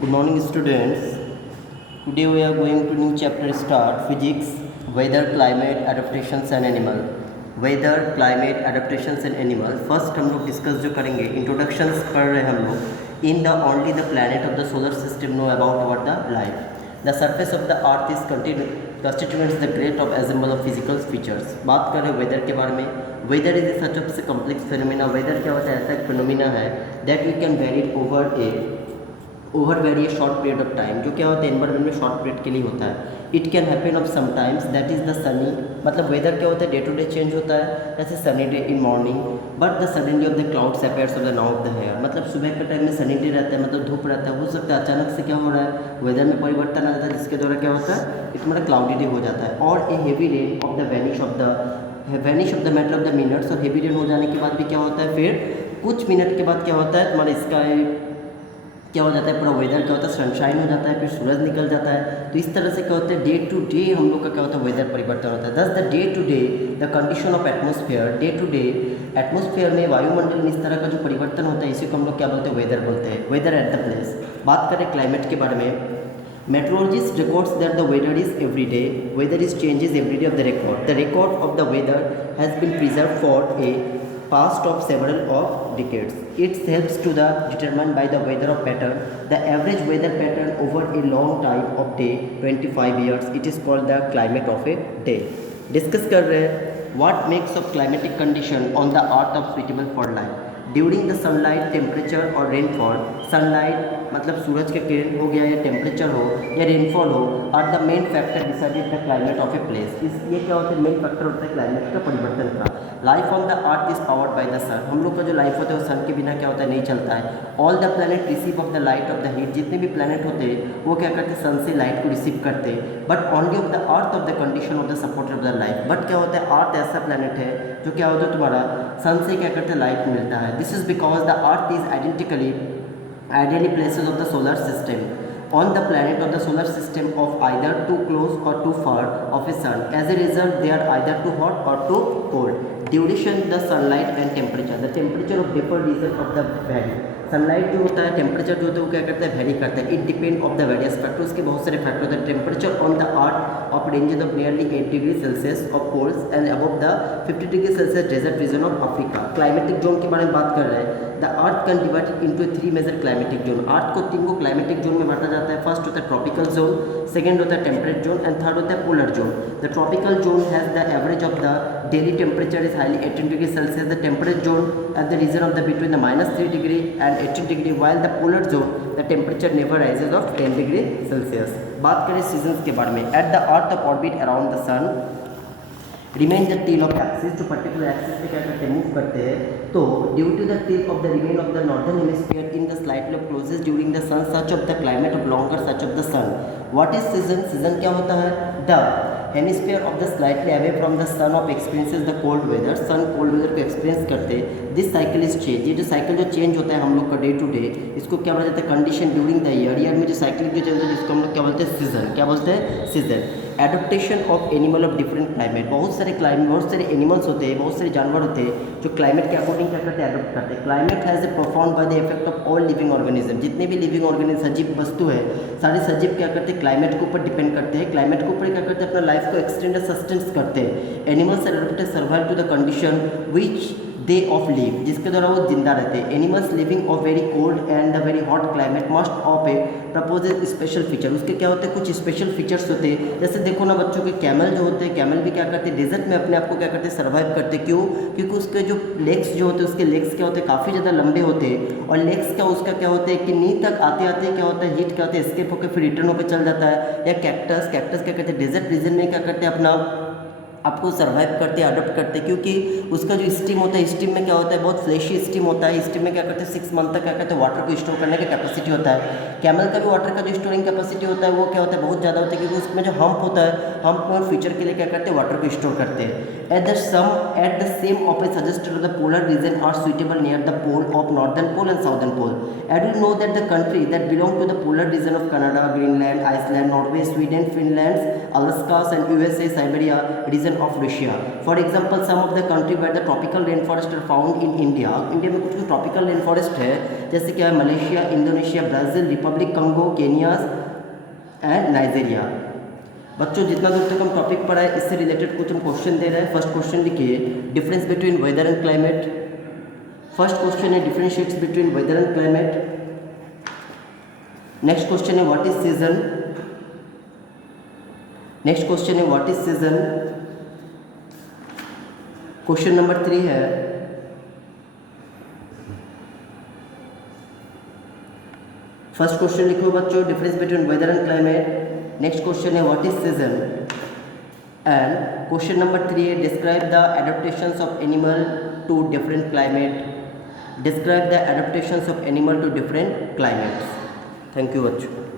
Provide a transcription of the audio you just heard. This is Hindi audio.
Good morning, students. Today we are going to new chapter start physics, weather, climate, adaptations and animal. Weather, climate, adaptations and animal. First हम लोग डिस्कस जो करेंगे इंट्रोडक्शंस कर रहे हैं हम लोग in the only the planet of the solar system know about our the life the surface of the earth is constituents the great of assemble of physical features. बात करें वेदर के बारे में. वेदर इज सच ऑफ से कम्प्लेक्स फिनोमिना. वेदर क्या होता है? ऐसा एक फिनोमिना है that you can very over very short period of time. जो क्या होता है एनवायरमेंट में शॉर्ट पीरियड के लिए होता है. It can happen of sometimes that is the Sunny. मतलब वेदर क्या होता है डे टू डे चेंज होता है. जैसे sunny day in morning but the suddenly of the clouds appears of the now of the hair. मतलब सुबह के टाइम में सनी डे रहता है, मतलब धूप रहता है. हो सकता है अचानक से क्या हो रहा है वेदर में परिवर्तन आ जाता है जिसके द्वारा क्या होता है इट मतलब क्लाउडी डे हो जाता है. और a heavy rain of the vanish of the matter of the minutes. और हेवी रेन हो जाने के बाद भी क्या होता है फिर कुछ मिनट के बाद क्या होता है तुम्हारा इसका क्या हो जाता है पूरा वेदर क्या होता है सनशाइन हो जाता है, फिर सूरज निकल जाता है. तो इस तरह से क्या होता है डे टू डे हम लोग का क्या होता है वेदर परिवर्तन होता है. This the day to day the condition of atmosphere. Day to day atmosphere में वायुमंडल में इस तरह का जो परिवर्तन होता है इसी को हम लोग क्या बोलते हैं वेदर बोलते हैं. Weather at the place. बात करें क्लाइमेट के बारे में. Meteorologists records that the weather is every day. Weather is changes every day of the record. The record of the weather has been preserved for a past of several of decades. It helps to the determined by the weather of pattern. The average weather pattern over a long time of day 25 years. It is called the climate of a day. Discuss कर रहे हैं what makes of climatic condition on the earth of suitable for life. During the sunlight temperature और रेनफॉल. सनलाइट मतलब सूरज के किरण हो गया या टेम्परेचर हो या रेनफॉल हो are the main factor decided the climate of a place. ये क्या होता है मेन फैक्टर होता है क्लाइमेट का परिवर्तन का. Life on the earth is powered by the sun. हम लोग का जो लाइफ होता है वो सन के बिना क्या होता है नहीं चलता है. All the planet receive of the light of the heat. जितने भी प्लैनेट होते हैं वो क्या करते हैं सन से लाइट को रिसीव करते हैं. But only of the earth of the condition of the support of the life. But क्या होता है अर्थ ऐसा प्लैनेट है जो क्या होता है तुम्हारा सन से क्या करते हैं लाइट मिलता है. This is because the earth is ideally places of the solar system on the planet of the solar system of either too close or too far of a sun. As a result they are either too hot or too cold. Duration, the sunlight and temperature. The temperature of different region of the vary. Sunlight जो होता है टेम्परेचर जो होता है वो क्या करता है वेरी करता है. It depend of the various factor. उसके बहुत सारे फैक्टर होते हैं. Temperature on the earth of ranges of nearly 8 degree celsius of poles and above the 50 degree celsius desert region of Africa. Climatic zone के बारे में बात कर रहे हैं. The earth can divide into 3 major climatic zone. Earth को 3 को क्लाइमेटिक जोन में बांटा जाता है. फर्स्ट होता है ट्रॉपिकल जोन, सेकेंड होता है टेम्परेट जोन एंड थर्ड होता है polar zone. The tropical zone has the average of the daily temperature is highly 18 degree Celsius. The temperate zone at the region of the between the -3 degree and 18 degree while the polar zone the temperature never rises of 10 degree Celsius. बात करें सीजन्स के बारे में. At the earth of orbit around the sun remain the tilt of axis. जो पर्टिकुलर एक्सिस पे क्या करते हैं मूव करते हैं. तो due to the tilt of the remain of the northern hemisphere in the slightly of closest during the sun such of the climate of longer such of the sun. What is season? Season क्या होता है the hemisphere of the slightly away from the sun of experiences the cold weather. Sun cold weather को एक्सपीरियंस करते हैं. This cycle is change. ये जो साइकिल जो चेंज होता है हम लोग का डे टू डे इसको क्या बोला जाता है कंडीशन ड्यूरिंग द ईयर में जो साइकिल जो चलता है जिसको हम लोग क्या बोलते हैं सीजन. क्या बोलते हैं season. Adaptation of animal of different climate. बहुत सारे एनिमल्स होते हैं, बहुत सारे जानवर होते हैं जो क्लाइमेट के अकॉर्डिंग क्या करते हैं एडप्ट करते हैं. Climate has a perform by the effect of all living organism. जितने भी लिविंग ऑर्गेनिज्म सजीव वस्तु है सारे सजीव क्या करते हैं क्लाइमेट के ऊपर डिपेंड करते हैं. क्लाइमेट के ऊपर क्या करते हैं अपना लाइफ को एक्सटेंड सस्टेंस करते हैं. Animals adapt survive to the condition which they of live जिसके द्वारा वो जिंदा रहते हैं. Animals living of very cold and the very hot climate must of a proposes special feature. उसके क्या होते हैं कुछ स्पेशल फीचर्स होते हैं. जैसे देखो ना बच्चों के कैमल जो होते हैं कैमल भी क्या करते हैं डेजर्ट में अपने आप को क्या करते हैं सर्वाइव करते हैं. क्यों? क्योंकि उसके जो लेग्स जो होते हैं उसके लेग्स क्या होते हैं काफ़ी ज़्यादा लंबे होते हैं. और लेग्स का उसका क्या होता है कि नी तक आते आते क्या होता है हीट क्या होता है एस्केप होकर फिर रिटर्न होकर चल जाता है. या कैक्टस क्या करते हैं डेजर्ट रीजन में क्या करते हैं अपना आपको सर्वाइव करते हैं अडोप्ट करते हैं. क्योंकि उसका जो स्टीम होता है स्टीम में क्या होता है बहुत फ्लैशी स्टीम होता है. स्टीम में क्या करते हैं 6 मंथ तक क्या करते हैं वाटर को स्टोर करने का कैपेसिटी होता है. कैमल का भी वाटर का जो स्टोरिंग कैपेसिटी होता है वो क्या होता है बहुत ज़्यादा होता है. क्योंकि उसमें जो हम्प होता है हम्प में फ्यूचर के लिए क्या करते हैं वाटर को स्टोर करते हैं. At the same of a suggested the polar region are suitable near the pole of northern pole and southern pole. And you know that the country that belong to the polar region of Canada, Greenland, Iceland, Norway, Sweden, Finland, Alaska and USA, Siberia region of Russia. For example some of the country where the tropical rain forest are found in India. India में कुछ ट्रॉपिकल रेन फॉरेस्ट है जैसे क्या है Malaysia, Indonesia, Brazil, Republic कंगो, Kenya and Nigeria. बच्चों जितना दूर तक हम टॉपिक पढ़ा है इससे रिलेटेड कुछ हम क्वेश्चन दे रहे हैं। फर्स्ट क्वेश्चन लिखिए difference between weather and climate. First question है differentiates between weather and climate. Next question है what is season. Next question है what is season. Question number 3 है फर्स्ट क्वेश्चन लिखो बच्चों difference between weather and climate. Next question है what is season and question number 3 है describe the adaptations of animal to different climate. Describe the adaptations of animal to different climates. Thank you बच्चों।